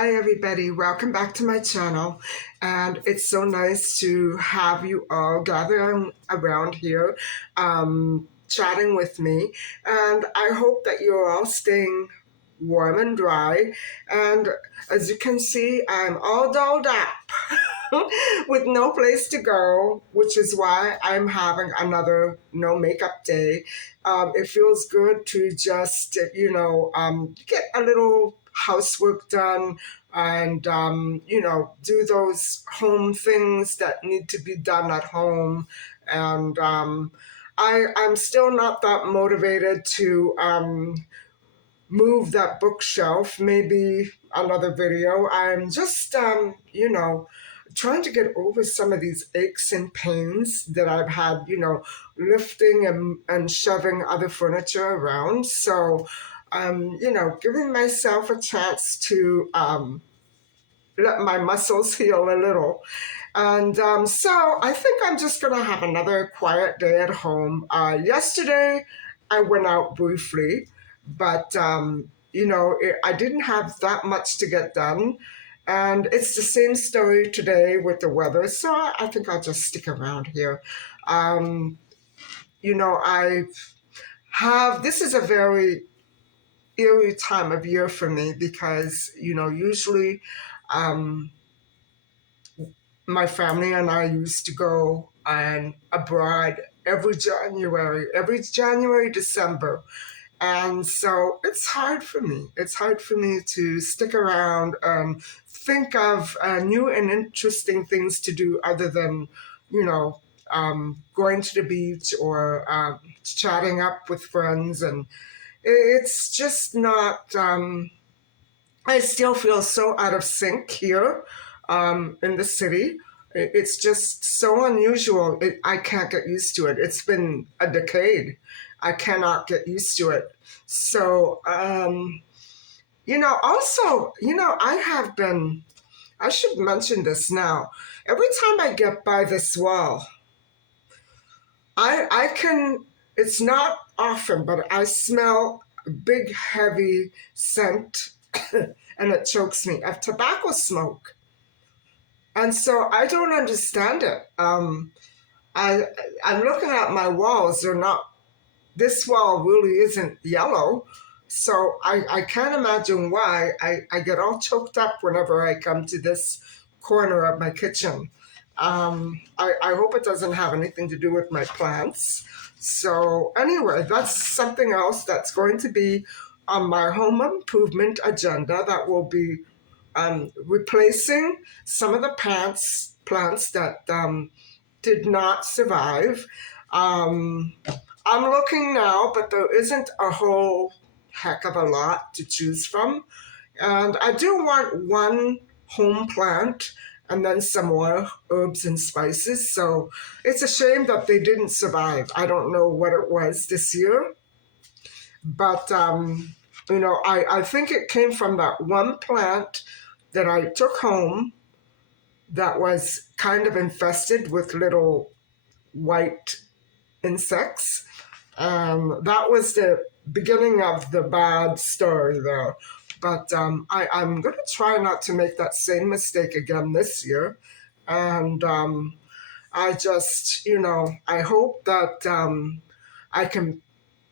Hi everybody, welcome back to my channel, and it's so nice to have you all gathering around here chatting with me, and I hope that you're all staying warm and dry. And as you can see, I'm all dolled up with no place to go, which is why I'm having another no makeup day. It feels good to just get a little housework done and do those home things that need to be done at home. And I'm still not that motivated to move that bookshelf. Maybe another video. I'm just trying to get over some of these aches and pains that I've had, lifting and shoving other furniture around. So giving myself a chance to let my muscles heal a little. And so I think I'm just going to have another quiet day at home. Yesterday, I went out briefly, but, I didn't have that much to get done. And it's the same story today with the weather. So I think I'll just stick around here. This is a very eerie time of year for me because, usually my family and I used to go abroad every January, December. And so it's hard for me. It's hard for me to stick around and think of new and interesting things to do other than, going to the beach or chatting up with friends. And it's just not, I still feel so out of sync here in the city. It's just so unusual. I can't get used to it. It's been a decade. I cannot get used to it. So, I should mention this now. Every time I get by this wall, it's not often, but I smell a big, heavy scent and it chokes me of tobacco smoke. And so I don't understand it. I'm looking at my walls. This wall really isn't yellow. So I can't imagine why I get all choked up whenever I come to this corner of my kitchen. I hope it doesn't have anything to do with my plants. So anyway, that's something else that's going to be on my home improvement agenda that will be replacing some of the plants that did not survive. I'm looking now, but there isn't a whole heck of a lot to choose from. And I do want one home plant and then some more herbs and spices. So it's a shame that they didn't survive. I don't know what it was this year, but I think it came from that one plant that I took home that was kind of infested with little white insects. That was the beginning of the bad story there. But I'm going to try not to make that same mistake again this year. And I just, I hope that I can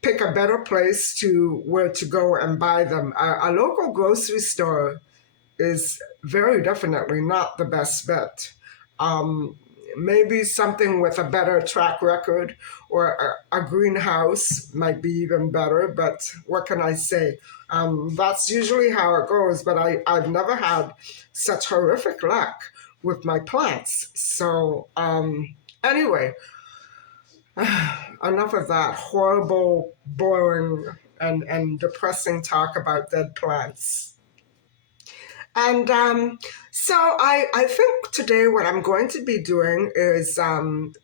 pick a better place to where to go and buy them. A local grocery store is very definitely not the best bet. Maybe something with a better track record or a greenhouse might be even better, but what can I say? That's usually how it goes, but I've never had such horrific luck with my plants. So anyway, enough of that horrible, boring, and depressing talk about dead plants. And so I think today what I'm going to be doing is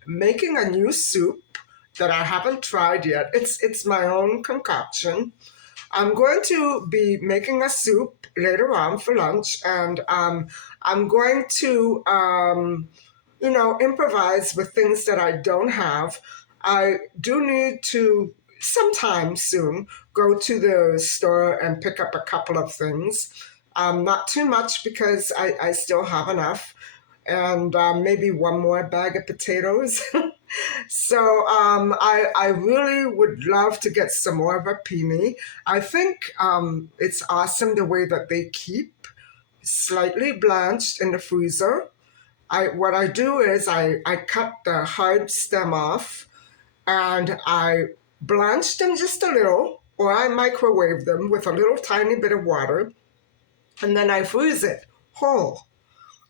making a new soup that I haven't tried yet. It's my own concoction. I'm going to be making a soup later on for lunch, and I'm going to, improvise with things that I don't have. I do need to sometime soon go to the store and pick up a couple of things. Not too much because I still have enough, and maybe one more bag of potatoes. So I really would love to get some more of a pini. I think it's awesome the way that they keep slightly blanched in the freezer. What I do is I cut the hard stem off and I blanch them just a little, or I microwave them with a little tiny bit of water, and then I freeze it whole.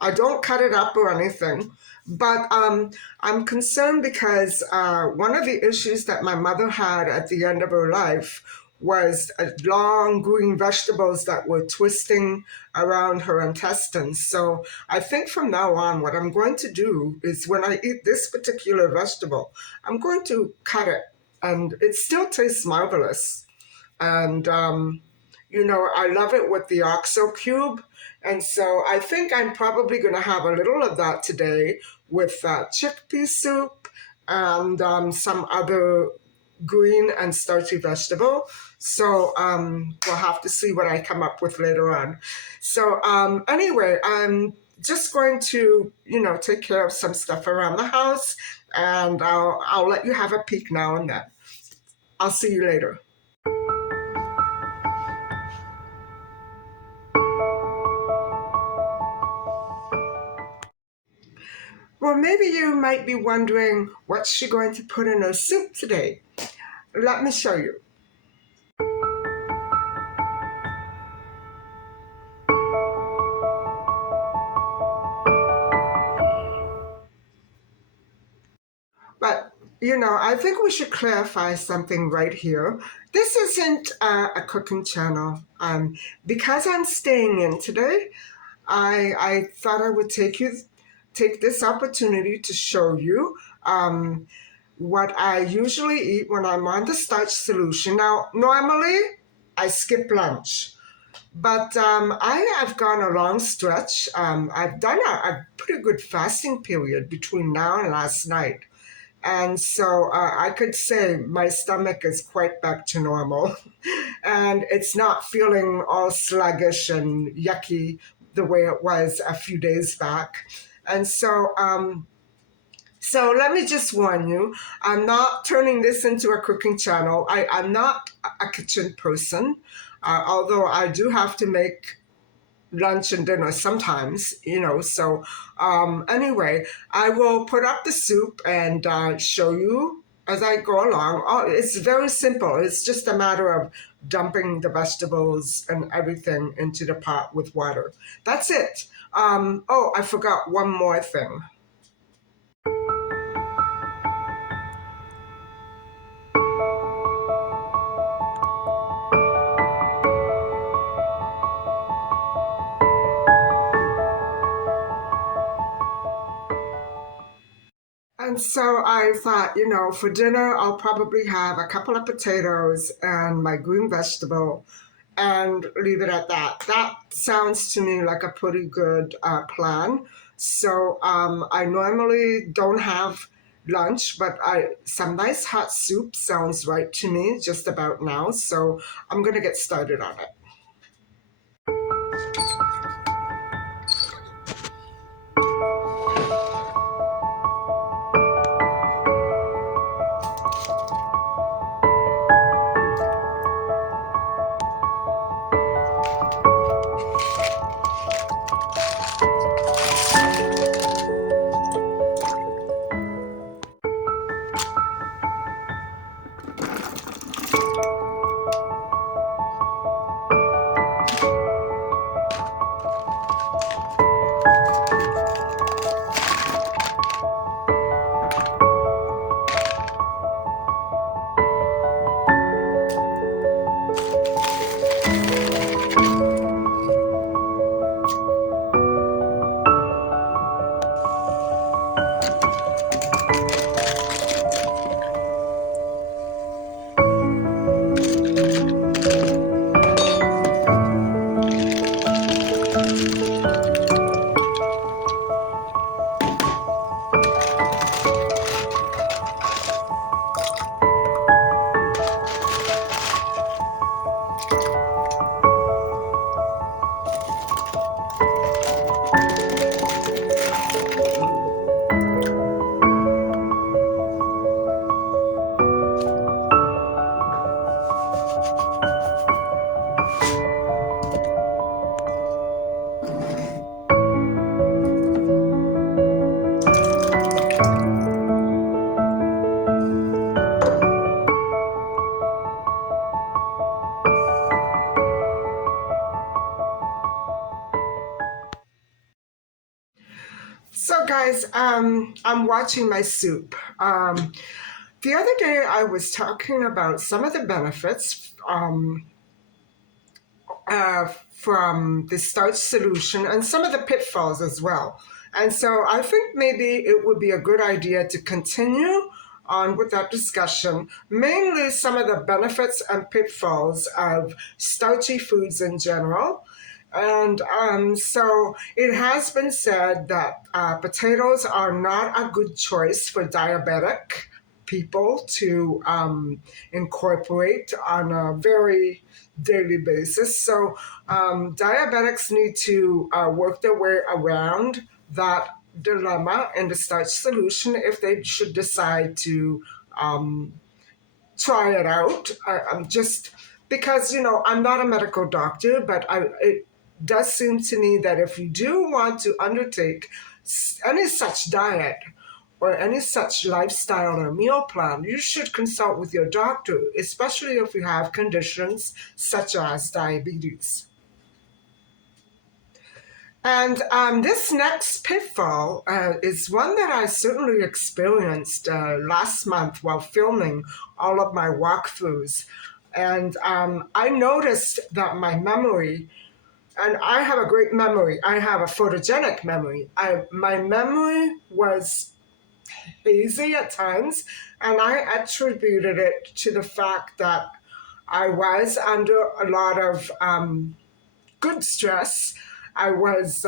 I don't cut it up or anything, but I'm concerned because one of the issues that my mother had at the end of her life was long green vegetables that were twisting around her intestines. So I think from now on, what I'm going to do is when I eat this particular vegetable, I'm going to cut it, and it still tastes marvelous. And I love it with the oxo cube. And so I think I'm probably going to have a little of that today with chickpea soup and some other green and starchy vegetable. So we'll have to see what I come up with later on. So anyway, I'm just going to, take care of some stuff around the house, and I'll let you have a peek now and then. I'll see you later. Well, maybe you might be wondering what's she going to put in her soup today. Let me show you. But, I think we should clarify something right here. This isn't a cooking channel. Because I'm staying in today, I thought I would take this opportunity to show you what I usually eat when I'm on the starch solution. Now, normally I skip lunch, but I have gone a long stretch. I've done a pretty good fasting period between now and last night. And so I could say my stomach is quite back to normal and it's not feeling all sluggish and yucky the way it was a few days back. And so let me just warn you, I'm not turning this into a cooking channel. I'm not a kitchen person, although I do have to make lunch and dinner sometimes, So anyway, I will put up the soup and show you as I go along. Oh, it's very simple. It's just a matter of dumping the vegetables and everything into the pot with water. That's it. Oh, I forgot one more thing. And so I thought, for dinner, I'll probably have a couple of potatoes and my green vegetable and leave it at that. That sounds to me like a pretty good plan. So I normally don't have lunch, but some nice hot soup sounds right to me just about now. So I'm going to get started on it. So, guys, I'm watching my soup. The other day, I was talking about some of the benefits from the starch solution and some of the pitfalls as well. And so I think maybe it would be a good idea to continue on with that discussion, mainly some of the benefits and pitfalls of starchy foods in general. And so it has been said that potatoes are not a good choice for diabetic people to incorporate on a very daily basis. So diabetics need to work their way around that dilemma in the starch solution if they should decide to um, try it out. I'm just because I'm not a medical doctor, but it does seem to me that if you do want to undertake any such diet or any such lifestyle or meal plan, you should consult with your doctor, especially if you have conditions such as diabetes. And this next pitfall is one that I certainly experienced last month while filming all of my walkthroughs. And I noticed that my memory, and I have a great memory, I have a photogenic memory. My memory was hazy at times, and I attributed it to the fact that I was under a lot of good stress. I was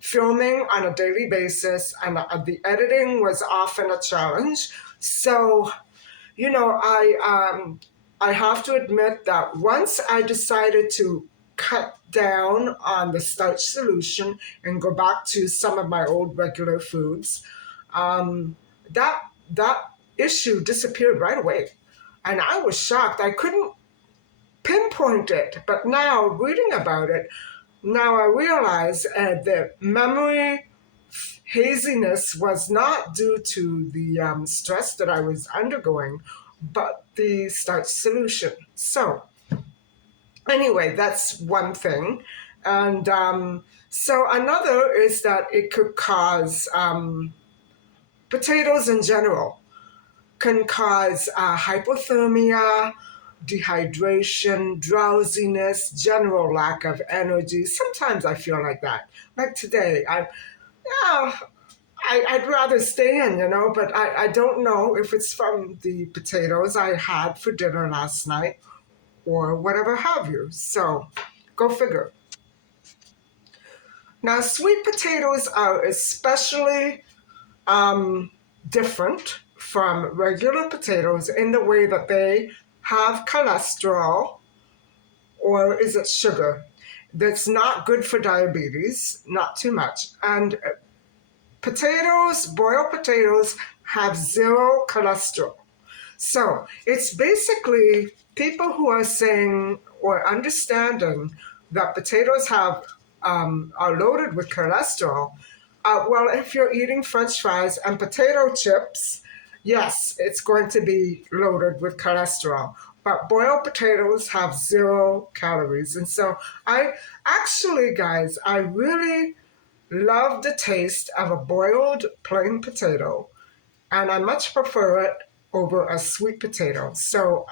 filming on a daily basis, and the editing was often a challenge. So, I have to admit that once I decided to cut down on the starch solution and go back to some of my old regular foods, um, that that issue disappeared right away, and I was shocked. I couldn't pinpoint it, but now reading about it, now I realize that memory haziness was not due to the stress that I was undergoing, but the starch solution. So anyway, that's one thing. And so another is that it could cause potatoes in general can cause hypothermia, dehydration, drowsiness, general lack of energy. Sometimes I feel like that. Like today, yeah, I'd rather stay in, but I don't know if it's from the potatoes I had for dinner last night or whatever have you. So go figure. Now, sweet potatoes are especially um, different from regular potatoes in the way that they have cholesterol, or is it sugar, that's not good for diabetes, not too much. And potatoes, boiled potatoes, have zero cholesterol. So it's basically people who are saying or understanding that potatoes are loaded with cholesterol. Well, if you're eating French fries and potato chips, yes, it's going to be loaded with cholesterol. But boiled potatoes have zero calories. And so guys, I really love the taste of a boiled plain potato, and I much prefer it over a sweet potato. So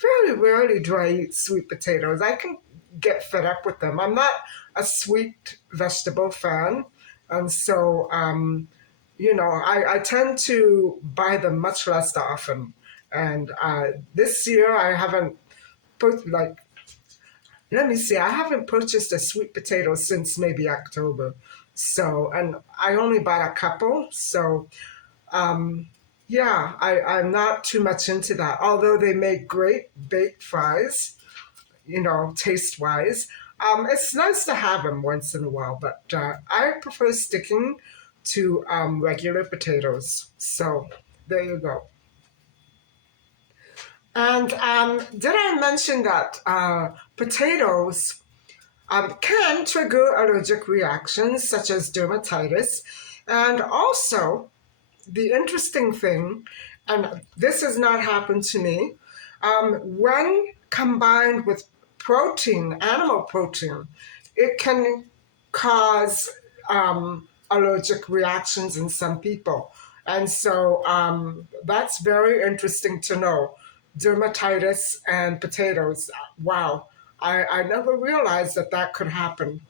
very rarely do I eat sweet potatoes. I can get fed up with them. I'm not a sweet vegetable fan, and so I tend to buy them much less often. And this year I haven't put like let me see, I haven't purchased a sweet potato since maybe October. So, and I only bought a couple. So um, yeah, I'm not too much into that. Although they make great baked fries, taste wise. It's nice to have them once in a while, but I prefer sticking to regular potatoes. So there you go. And did I mention that potatoes can trigger allergic reactions such as dermatitis, and also the interesting thing, and this has not happened to me, when combined with protein, animal protein, it can cause allergic reactions in some people. And so that's very interesting to know. Dermatitis and potatoes. Wow. I never realized that that could happen.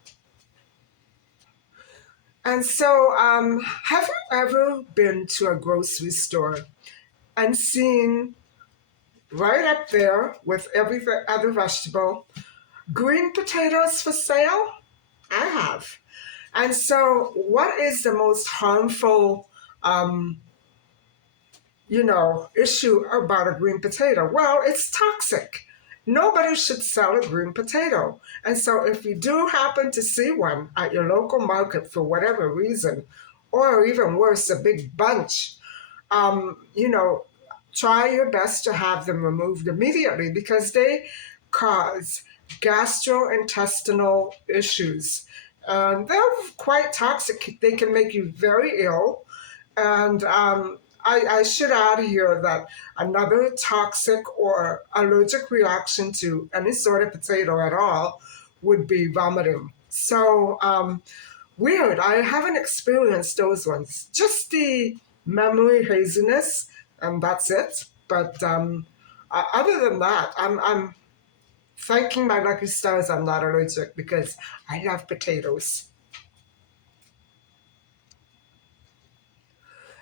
And so, have you ever been to a grocery store and seen right up there with every other vegetable green potatoes for sale? I have. And so, what is the most harmful, um, issue about a green potato? Well, it's toxic. Nobody should sell a green potato. And so, if you do happen to see one at your local market for whatever reason, or even worse, a big bunch, you know, try your best to have them removed immediately because they cause gastrointestinal issues. And they're quite toxic. They can make you very ill. And I should add here that another toxic or allergic reaction to any sort of potato at all would be vomiting. So, weird. I haven't experienced those ones. Just the memory haziness, and that's it. But other than that, I'm thanking my lucky stars I'm not allergic because I love potatoes.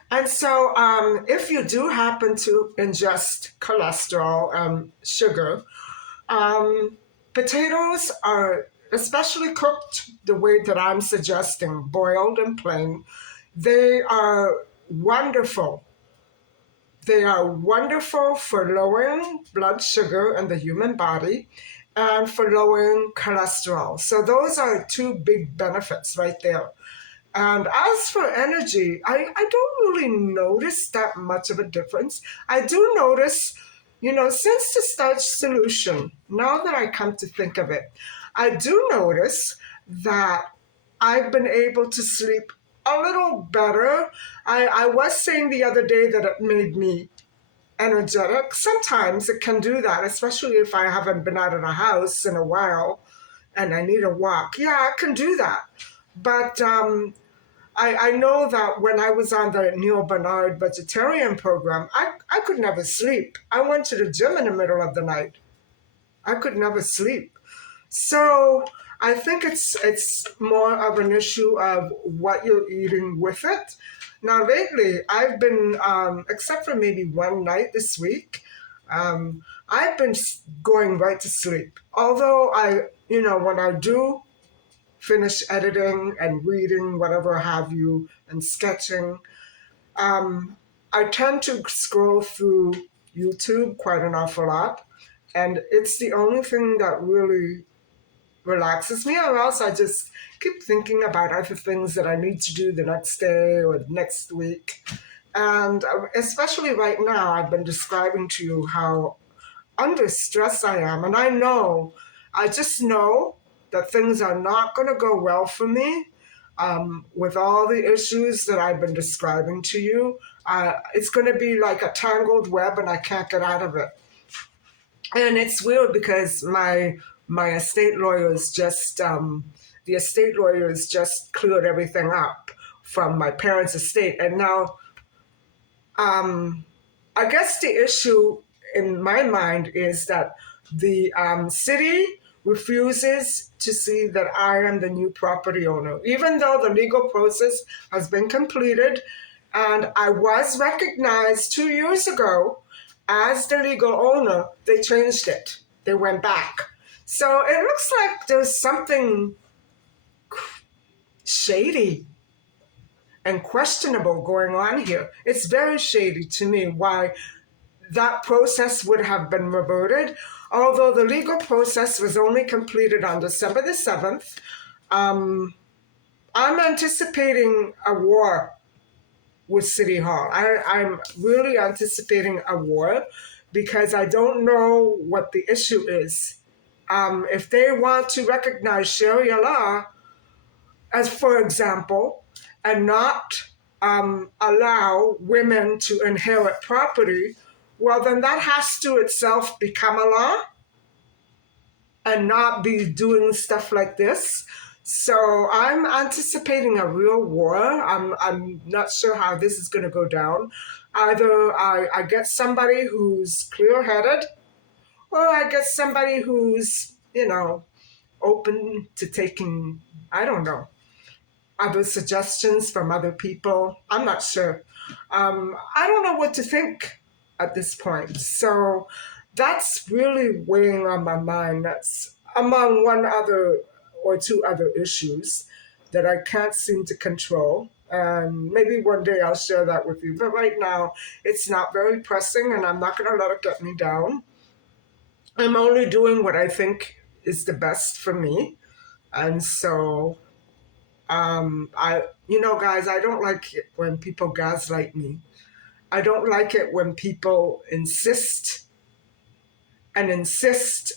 And so, if you do happen to ingest cholesterol and sugar, um, potatoes are, especially cooked the way that I'm suggesting, boiled and plain, they are wonderful. They are wonderful for lowering blood sugar in the human body and for lowering cholesterol. So, those are two big benefits right there. And as for energy, I don't really notice that much of a difference. I do notice, since the starch solution, now that I come to think of it, I do notice that I've been able to sleep a little better. I was saying the other day that it made me energetic. Sometimes it can do that, especially if I haven't been out of the house in a while and I need a walk. Yeah, I can do that. But I know that when I was on the Neil Bernard vegetarian program, I could never sleep. I went to the gym in the middle of the night. I could never sleep. So I think it's more of an issue of what you're eating with it. Now lately, I've been, except for maybe one night this week, I've been going right to sleep. Although when I do finish editing and reading, whatever have you, and sketching, I tend to scroll through YouTube quite an awful lot. And it's the only thing that really relaxes me, or else I just keep thinking about other things that I need to do the next day or next week. And especially right now, I've been describing to you how under stress I am. And I just know that things are not going to go well for me with all the issues that I've been describing to you. It's going to be like a tangled web and I can't get out of it. And it's weird because my estate lawyers just the estate lawyers just cleared everything up from my parents' estate, and now I guess the issue in my mind is that the city refuses to see that I am the new property owner, even though the legal process has been completed and I was recognized 2 years ago as the legal owner. They changed it. They went back. So it looks like there's something shady and questionable going on here. It's very shady to me why that process would have been reverted. Although the legal process was only completed on December the 7th, I'm anticipating a war with City Hall. I'm really anticipating a war because I don't know what the issue is. If they want to recognize Sharia law as, for example, and not allow women to inherit property, well, then that has to itself become a law and not be doing stuff like this. So I'm anticipating a real war. I'm not sure how this is going to go down. Either I get somebody who's clear headed, or I get somebody who's, open to taking, I don't know, other suggestions from other people. I'm not sure. I don't know what to think at this point. So that's really weighing on my mind. That's among one other or two other issues that I can't seem to control. And maybe one day I'll share that with you. But right now, it's not very pressing, and I'm not going to let it get me down. I'm only doing what I think is the best for me. And so guys, I don't like it when people gaslight me. I don't like it when people insist and insist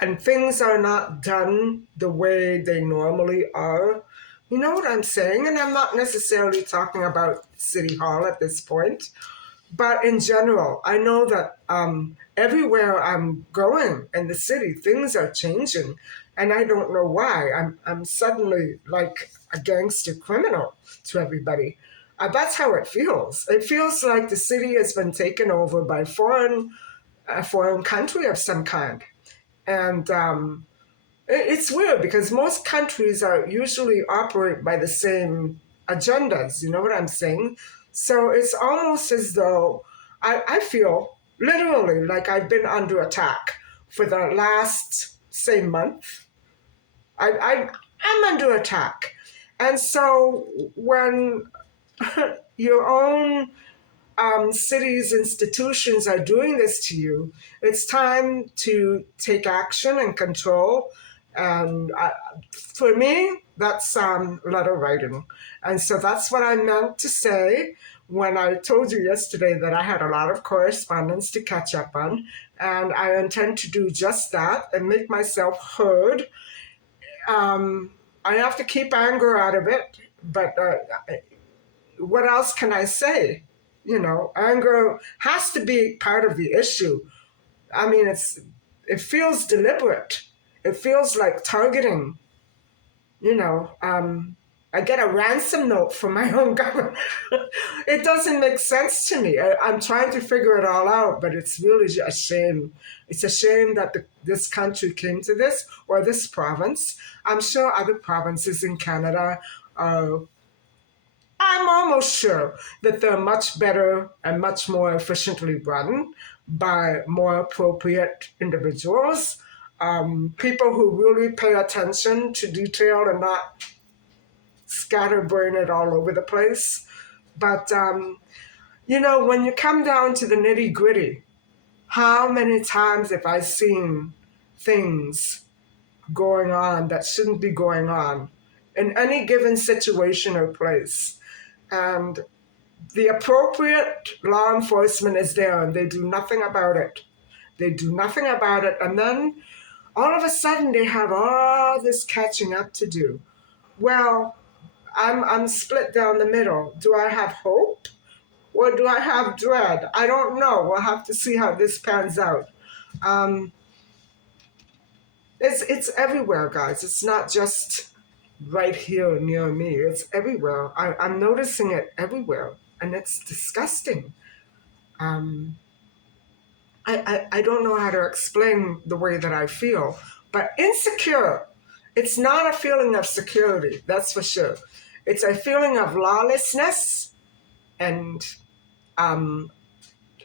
and things are not done the way they normally are. You know what I'm saying? And I'm not necessarily talking about City Hall at this point, but in general, I know that everywhere I'm going in the city, things are changing, and I don't know why. I'm suddenly like a gangster criminal to everybody. That's how it feels. It feels like the city has been taken over by a foreign country of some kind, and it's weird because most countries are usually operate by the same agendas. You know what I'm saying? So it's almost as though I feel literally like I've been under attack for the last, say, month. I'm under attack. And so when your own cities, institutions are doing this to you, it's time to take action and control. And for me, that's letter writing. And so that's what I meant to say when I told you yesterday that I had a lot of correspondence to catch up on. And I intend to do just that and make myself heard. I have to keep anger out of it, but what else can I say? Anger has to be part of the issue. I mean, it feels deliberate. It feels like targeting. I get a ransom note from my own government. It doesn't make sense to me. I'm trying to figure it all out, but it's really a shame. It's a shame that this country came to this, or this province. I'm sure other provinces in Canada are I'm almost sure that they're much better and much more efficiently run by more appropriate individuals, people who really pay attention to detail and not scatterbrain it all over the place. But, when you come down to the nitty gritty, how many times have I seen things going on that shouldn't be going on in any given situation or place? And the appropriate law enforcement is there and they do nothing about it. They do nothing about it. And then all of a sudden they have all this catching up to do. Well, I'm split down the middle. Do I have hope or do I have dread? I don't know. We'll have to see how this pans out. Um, it's everywhere, guys. It's not just right here near me. It's everywhere. I'm noticing it everywhere, and it's disgusting. Um, I don't know how to explain the way that I feel, but insecure. It's not a feeling of security, that's for sure. It's a feeling of lawlessness and I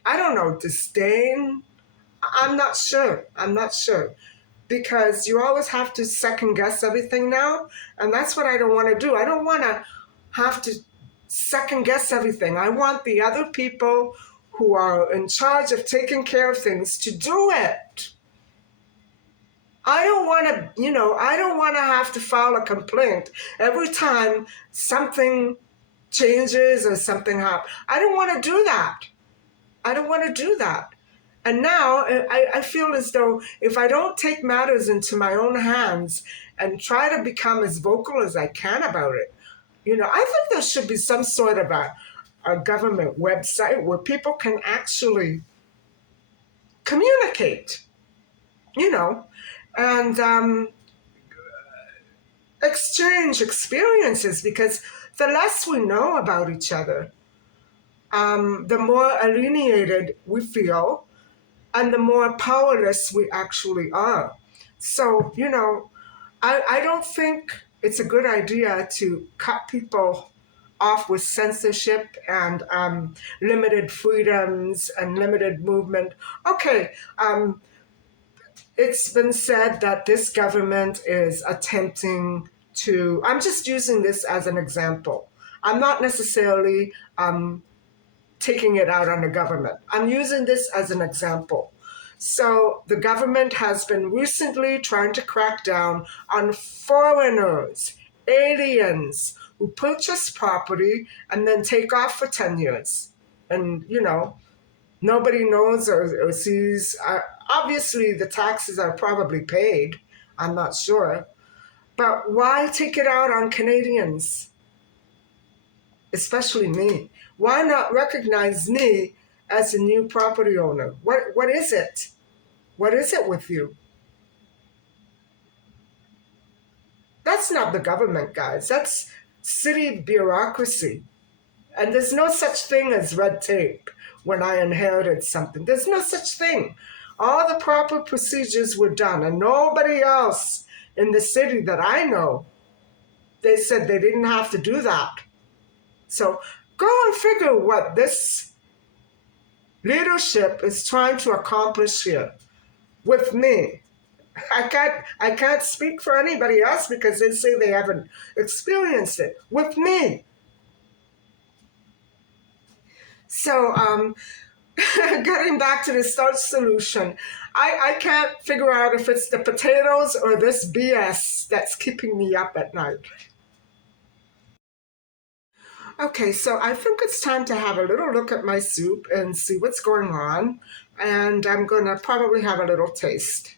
don't know, disdain. I'm not sure. I'm not sure. Because you always have to second guess everything now. And that's what I don't want to do. I don't want to have to second guess everything. I want the other people who are in charge of taking care of things to do it. I don't want to, I don't want to have to file a complaint every time something changes or something happens. I don't want to do that. I don't want to do that. And now I feel as though if I don't take matters into my own hands and try to become as vocal as I can about it, I think there should be some sort of a government website where people can actually communicate, you know, and exchange experiences, because the less we know about each other, the more alienated we feel and the more powerless we actually are. So, I don't think it's a good idea to cut people off with censorship and limited freedoms and limited movement. Okay, it's been said that this government is attempting to, I'm just using this as an example. I'm not necessarily taking it out on the government. I'm using this as an example. So the government has been recently trying to crack down on foreigners, aliens who purchase property and then take off for 10 years. And, nobody knows or sees. Obviously, the taxes are probably paid. I'm not sure. But why take it out on Canadians, especially me? Why not recognize me as a new property owner? What is it? What is it with you? That's not the government, guys. That's city bureaucracy. And there's no such thing as red tape when I inherited something. There's no such thing. All the proper procedures were done, and nobody else in the city that I know, they said they didn't have to do that. So go and figure what this leadership is trying to accomplish here with me. I can't speak for anybody else because they say they haven't experienced it. With me. So getting back to the starch solution, I can't figure out if it's the potatoes or this BS that's keeping me up at night. Okay, so I think it's time to have a little look at my soup and see what's going on. And I'm going to probably have a little taste.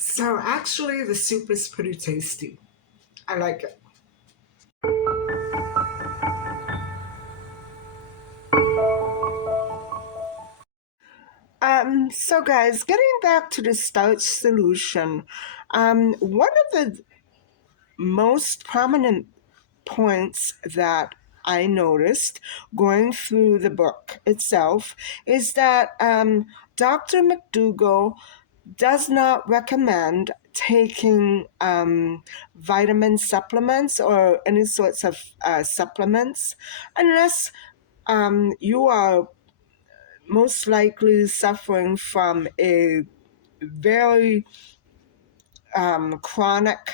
So actually, the soup is pretty tasty. I like it. So guys, getting back to the starch solution, one of the most prominent points that I noticed going through the book itself is that Dr. McDougall does not recommend taking vitamin supplements or any sorts of supplements unless you are most likely suffering from a very chronic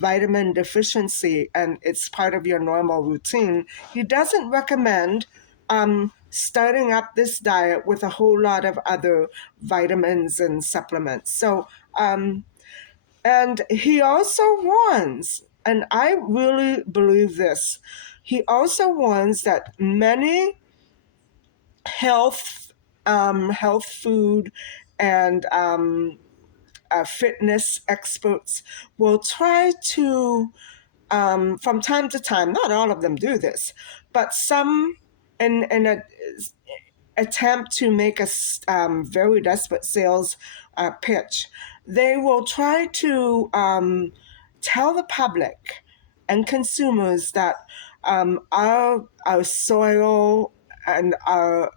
vitamin deficiency and it's part of your normal routine. He doesn't recommend starting up this diet with a whole lot of other vitamins and supplements. So, and he also warns, and I really believe this, he also warns that many health, health food and fitness experts will try to, from time to time, not all of them do this, but some in a attempt to make a very desperate sales pitch, they will try to tell the public and consumers that our soil and our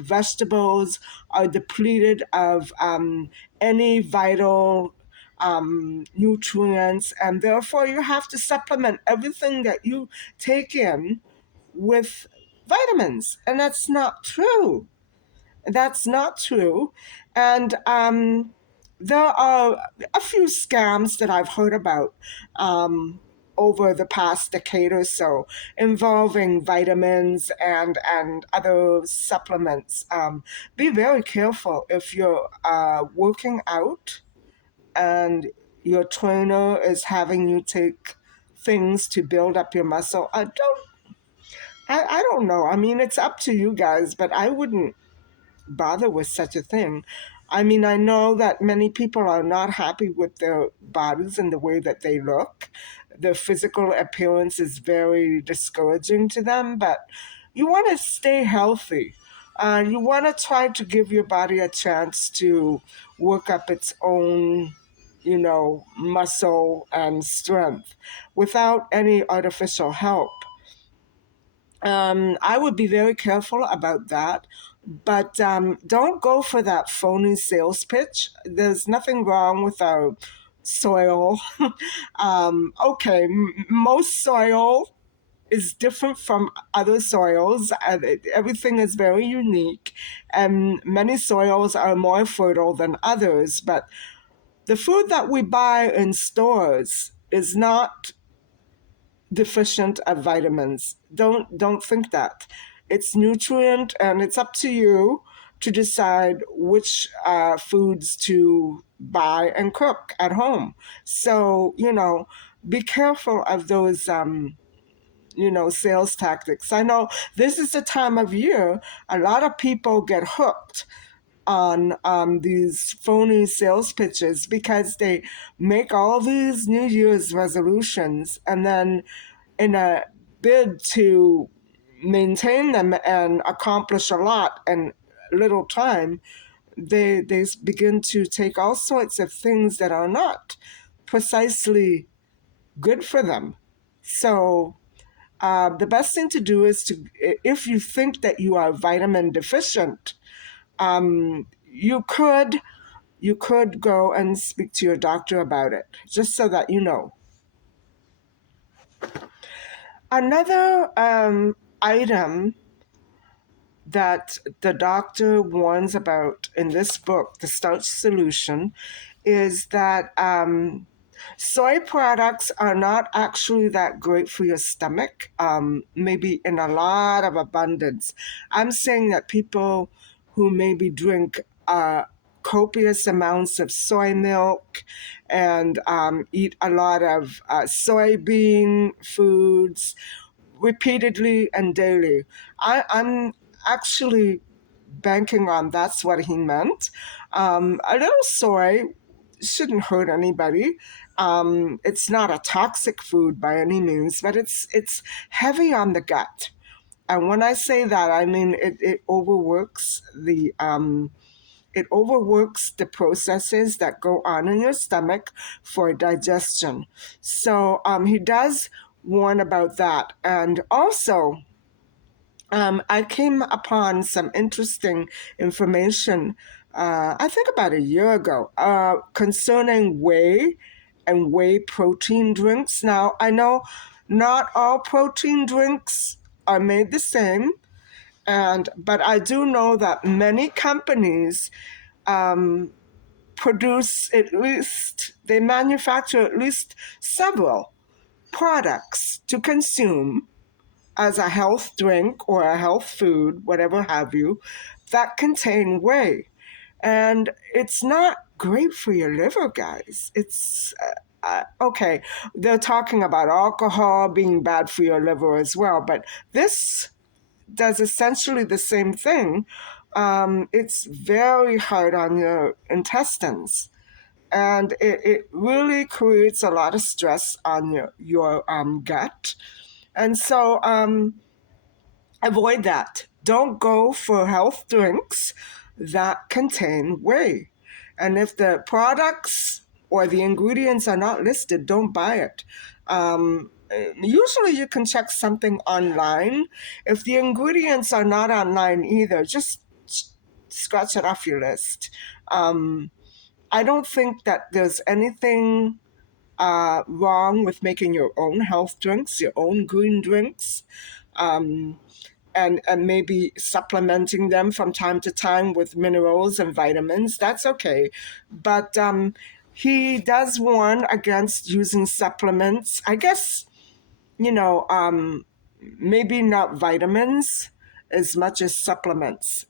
vegetables are depleted of any vital nutrients, and therefore you have to supplement everything that you take in with vitamins. And that's not true. That's not true. And there are a few scams that I've heard about. over the past decade or so involving vitamins and other supplements. Be very careful if you're working out and your trainer is having you take things to build up your muscle. I don't know. I mean, it's up to you guys, but I wouldn't bother with such a thing. I mean, I know that many people are not happy with their bodies and the way that they look. Their physical appearance is very discouraging to them, but you want to stay healthy. You want to try to give your body a chance to work up its own, muscle and strength without any artificial help. I would be very careful about that. But don't go for that phony sales pitch. There's nothing wrong with our soil. Okay, most soil is different from other soils. Everything is very unique, and many soils are more fertile than others. But the food that we buy in stores is not deficient of vitamins. Don't think that. It's nutrient, and it's up to you to decide which foods to buy and cook at home. So, be careful of those sales tactics. I know this is the time of year a lot of people get hooked on these phony sales pitches because they make all these New Year's resolutions, and then in a bid to maintain them and accomplish a lot in little time, they begin to take all sorts of things that are not precisely good for them. So the best thing to do is to, if you think that you are vitamin deficient, you could go and speak to your doctor about it, just so that you know. Another item that the doctor warns about in this book, The Starch Solution, is that soy products are not actually that great for your stomach, maybe in a lot of abundance. I'm saying that people who maybe drink copious amounts of soy milk and eat a lot of soybean foods repeatedly and daily. I'm actually banking on that's what he meant. A little soy shouldn't hurt anybody. It's not a toxic food by any means, but it's heavy on the gut. And when I say that, I mean it overworks the processes that go on in your stomach for digestion. So he does warn about that. And also, I came upon some interesting information, I think about a year ago, concerning whey and whey protein drinks. Now, I know not all protein drinks are made the same, but I do know that many companies they manufacture at least several products to consume as a health drink or a health food, whatever have you, that contain whey. And it's not great for your liver, guys. It's okay. They're talking about alcohol being bad for your liver as well, but this does essentially the same thing. It's very hard on your intestines, and it really creates a lot of stress on your gut. And so avoid that. Don't go for health drinks that contain whey. And if the products or the ingredients are not listed, don't buy it. Usually you can check something online. If the ingredients are not online either, just scratch it off your list. I don't think that there's anything wrong with making your own health drinks, your own green drinks, and maybe supplementing them from time to time with minerals and vitamins. That's okay. But He does warn against using supplements. I guess, you know, maybe not vitamins as much as supplements.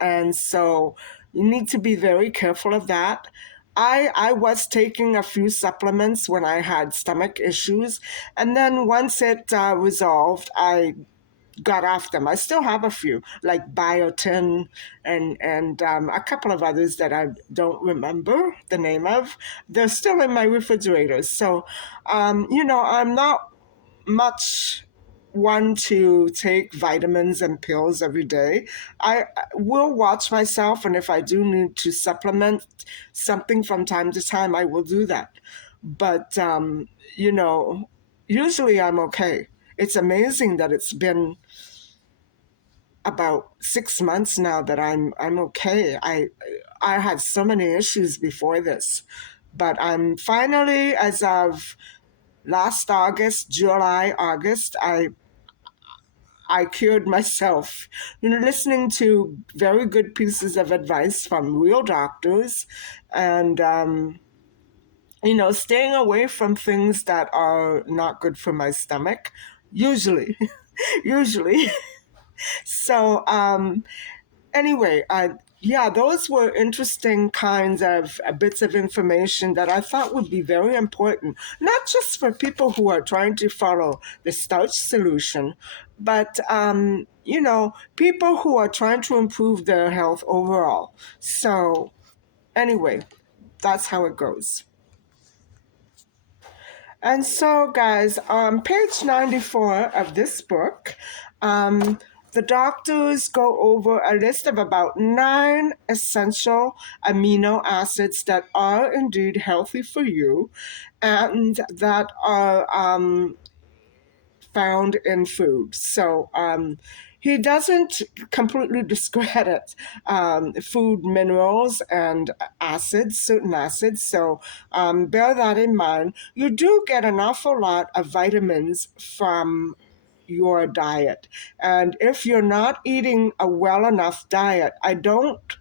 And so you need to be very careful of that. I was taking a few supplements when I had stomach issues, and then once it resolved, I got off them. I still have a few, like biotin and a couple of others that I don't remember the name of. They're still in my refrigerator. So, you know, I'm not much one to take vitamins and pills every day. I will watch myself, and if I do need to supplement something from time to time, I will do that. But, you know, usually I'm okay. It's amazing that it's been about 6 months now that I'm okay. I had so many issues before this, but I'm finally, as of last August, July, August, I cured myself. You know, listening to very good pieces of advice from real doctors, and you know, staying away from things that are not good for my stomach. Usually, usually. So anyway, yeah, those were interesting kinds of bits of information that I thought would be very important, not just for people who are trying to follow the starch solution, but, you know, people who are trying to improve their health overall. So, anyway, that's how it goes. And so, guys, on page 94 of this book, um, the doctors go over a list of about 9 essential amino acids that are indeed healthy for you and that are found in food. So he doesn't completely discredit food minerals and acids, certain acids. So bear that in mind. You do get an awful lot of vitamins from your diet. And if you're not eating a well enough diet, I don't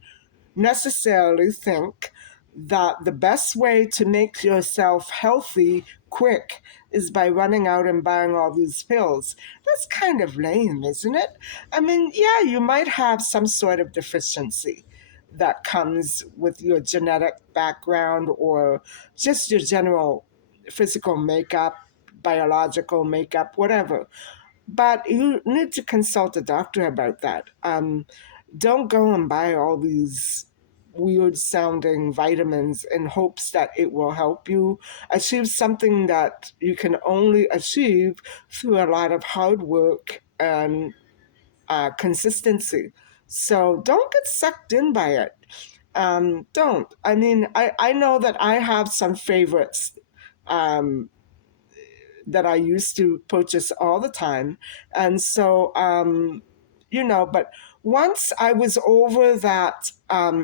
necessarily think that the best way to make yourself healthy quick is by running out and buying all these pills. That's kind of lame, isn't it? I mean, yeah, you might have some sort of deficiency that comes with your genetic background or just your general physical makeup, biological makeup, whatever. But you need to consult a doctor about that. Don't go and buy all these weird sounding vitamins in hopes that it will help you achieve something that you can only achieve through a lot of hard work and consistency. So don't get sucked in by it. Don't. I mean, I know that I have some favorites um, that I used to purchase all the time. And so, you know, but once I was over that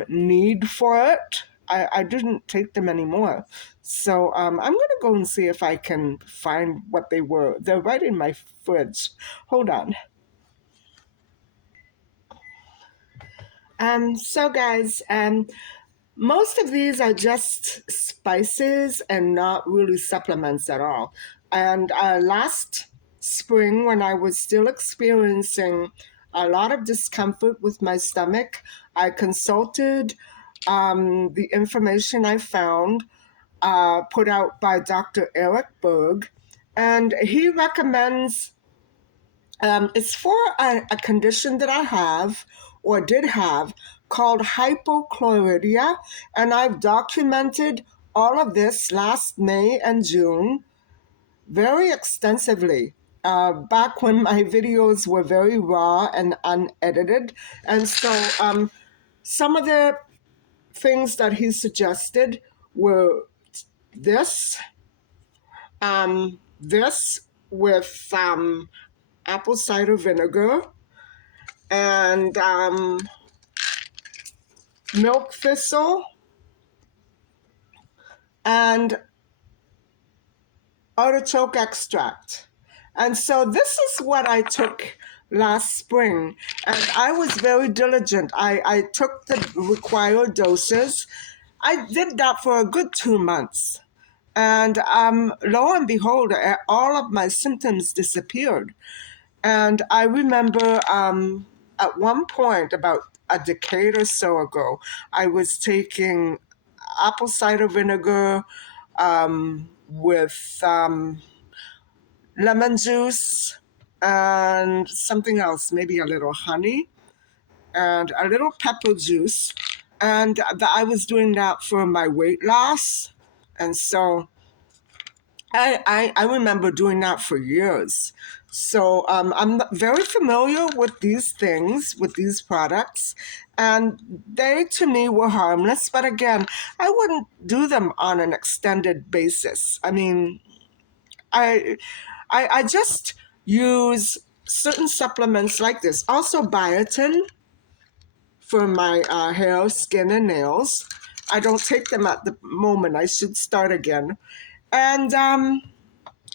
need for it, I didn't take them anymore. So I'm going to go and see if I can find what they were. They're right in my fridge. Hold on. So guys, most of these are just spices and not really supplements at all. And last spring, when I was still experiencing a lot of discomfort with my stomach, I consulted the information I found put out by Dr. Eric Berg, and he recommends it's for a condition that I have or did have called hypochlorhydia, and I've documented all of this last May and June very extensively. Back when my videos were very raw and unedited. And so some of the things that he suggested were this, this with apple cider vinegar, and milk thistle, and artichoke extract. And so this is what I took last spring. And I was very diligent. I took the required doses. I did that for a good 2 months. And lo and behold, all of my symptoms disappeared. And I remember at one point, about a decade or so ago, I was taking apple cider vinegar with lemon juice and something else, maybe a little honey and a little pepper juice. And I was doing that for my weight loss. And so I remember doing that for years. So I'm very familiar with these things, with these products, and they to me were harmless. But again, I wouldn't do them on an extended basis. I mean, I I just use certain supplements like this. Also, biotin for my hair, skin, and nails. I don't take them at the moment. I should start again. And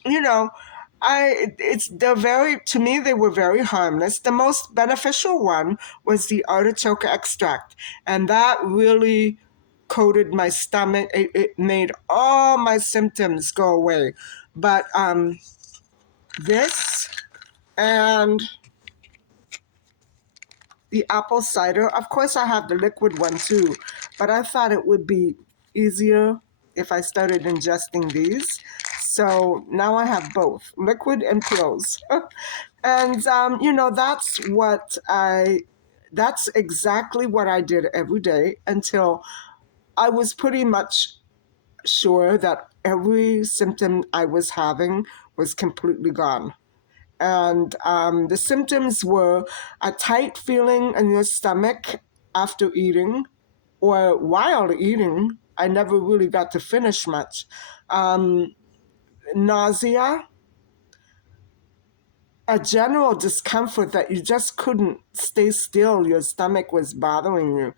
you know, they're very, to me they were very harmless. The most beneficial one was the artichoke extract, and that really coated my stomach. It made all my symptoms go away. But this and the apple cider, of course I have the liquid one too, but I thought it would be easier if I started ingesting these. So now I have both liquid and pills. And that's exactly what I did every day until I was pretty much sure that every symptom I was having was completely gone. And the symptoms were a tight feeling in your stomach after eating or while eating. I never really got to finish much. Um, Nausea, a general discomfort that you just couldn't stay still. Your stomach was bothering you.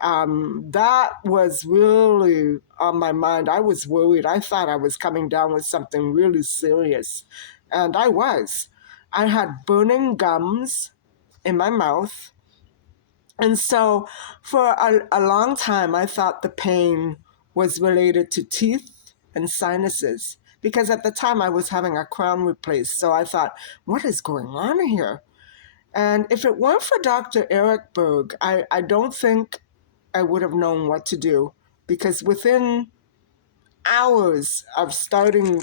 That was really on my mind. I was worried. I thought I was coming down with something really serious. And I was. I had burning gums in my mouth. And so for a long time, I thought the pain was related to teeth and sinuses because at the time I was having a crown replaced. So I thought, what is going on here? And if it weren't for Dr. Eric Berg, I don't think I would have known what to do because within hours of starting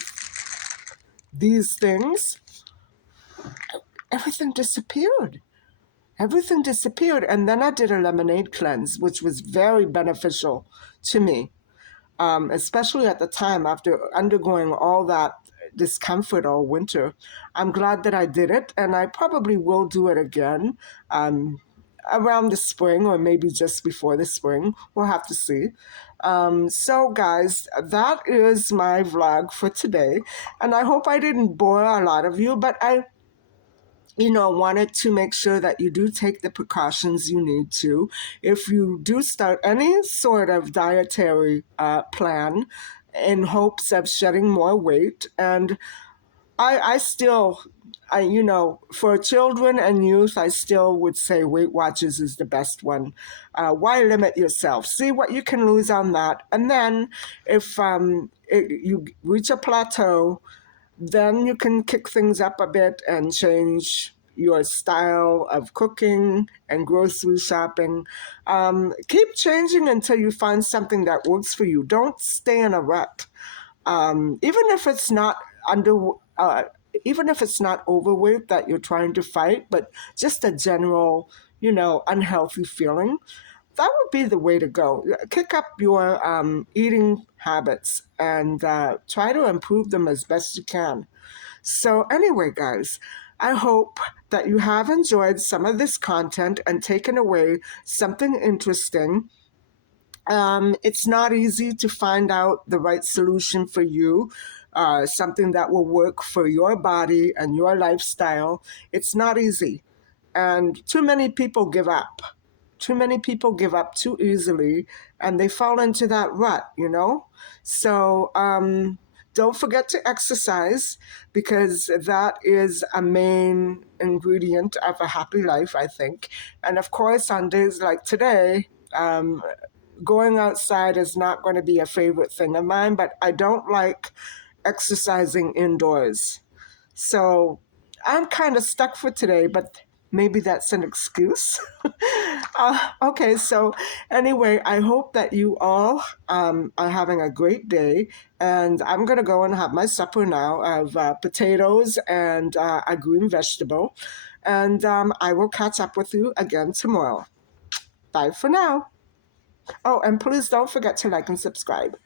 these things, everything disappeared. Everything disappeared. And then I did a lemonade cleanse, which was very beneficial to me, especially at the time after undergoing all that discomfort all winter. I'm glad that I did it, and I probably will do it again around the spring or maybe just before the spring. We'll have to see. So, guys, that is my vlog for today, and I hope I didn't bore a lot of you, but I wanted to make sure that you do take the precautions you need to. If you do start any sort of dietary plan in hopes of shedding more weight, and I still, for children and youth, I still would say Weight Watchers is the best one. Why limit yourself? See what you can lose on that. And then if you reach a plateau, then you can kick things up a bit and change your style of cooking and grocery shopping. Keep changing until you find something that works for you. Don't stay in a rut. Even if it's not under, uh, even if it's not overweight that you're trying to fight, but just a general, unhealthy feeling, that would be the way to go. Kick up your eating habits and try to improve them as best you can. So, anyway, guys, I hope that you have enjoyed some of this content and taken away something interesting. It's not easy to find out the right solution for you, something that will work for your body and your lifestyle. It's not easy. And too many people give up. Too many people give up too easily and they fall into that rut. So don't forget to exercise because that is a main ingredient of a happy life, I think. And of course, on days like today, going outside is not going to be a favorite thing of mine, but I don't like exercising indoors. So I'm kind of stuck for today, but maybe that's an excuse. Okay, so anyway, I hope that you all are having a great day. And I'm going to go and have my supper now of potatoes and a green vegetable. And I will catch up with you again tomorrow. Bye for now. Oh, and please don't forget to like and subscribe.